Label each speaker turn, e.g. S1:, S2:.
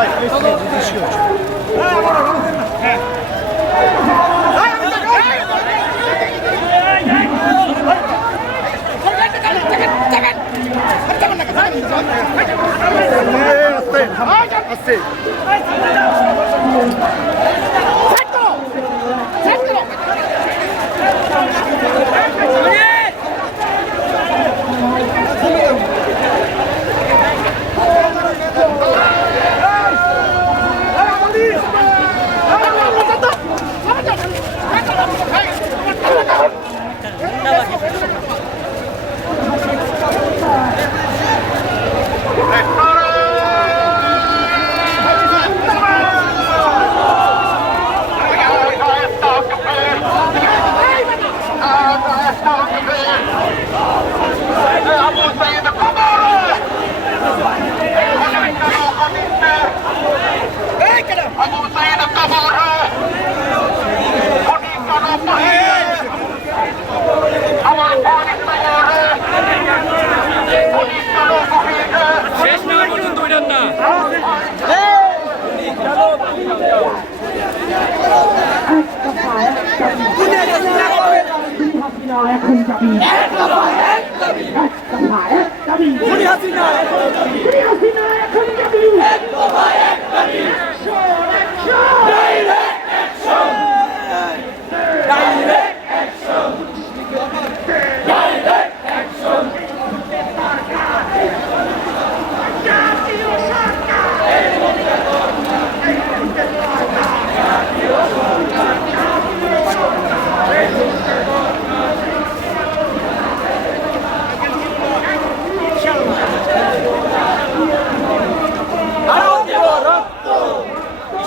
S1: अबू এখন দাবি এক দফা এক দাবি এক দফা এক দাবি খুনি হাসিনা এখন দাবি খুনি হাসিনা এখন দাবি এক দফা এক